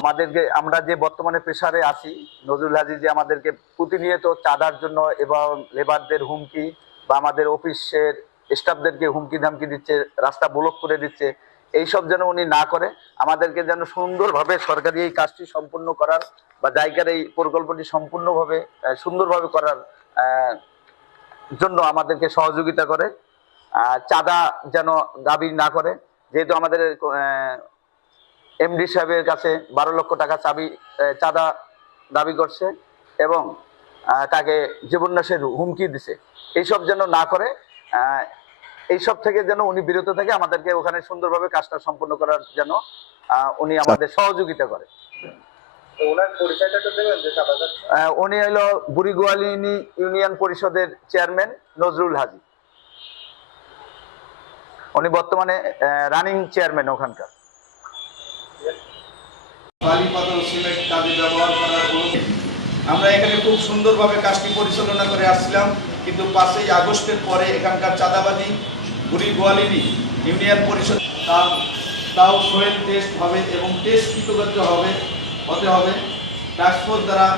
আমাদেরকে, আমরা যে বর্তমানে প্রেসারে আছি, নজরুল হাজি যে আমাদেরকে প্রতিনিয়ত চাঁদার জন্য এবং লেবারদের হুমকি বা আমাদের অফিসের স্টাফদেরকে হুমকি ধামকি দিচ্ছে, রাস্তা ব্লক করে দিচ্ছে, এইসব যেন উনি না করে, আমাদেরকে যেন সুন্দরভাবে সরকারি এই কাজটি সম্পূর্ণ করার বা জায়গার এই প্রকল্পটি সম্পূর্ণভাবে সুন্দরভাবে করার জন্য আমাদেরকে সহযোগিতা করে চাঁদা যেন দাবি না করে, যেহেতু আমাদের এমডি সাহেবের কাছে বারো লক্ষ টাকা চাবি চাঁদা দাবি করছে এবং আহ, তাকে জীবন্যাসের হুমকি দিছে। এইসব যেন না করে আহ, এইসব থেকে যেন উনি বিরত থাকে আমাদেরকে ওখানে সুন্দরভাবে কাজটা সম্পন্ন করার যেন আহ, উনি আমাদের সহযোগিতা করে। উনি হলো বুড়িগোয়ালিনী ইউনিয়ন পরিষদের চেয়ারম্যান নজরুল হাজি। উনি বর্তমানে রানিং চেয়ারম্যান ওখানকার। বালি সিমেন্ট কাজে ব্যবহার করার কোনো আমরা এখানে খুব সুন্দরভাবে কাজটি পরিচালনা করে আসছিলাম, কিন্তু পাঁচই আগস্টের পরে এখানকার চাঁদাবাজি বুড়ি গোয়ালিনী ইউনিয়ন পরিষদ তা তাও সোয়েল টেস্ট হবে এবং টেস্ট কৃতজ্ঞ হবে, হতে হবে। টাস্কফোর্স দ্বারা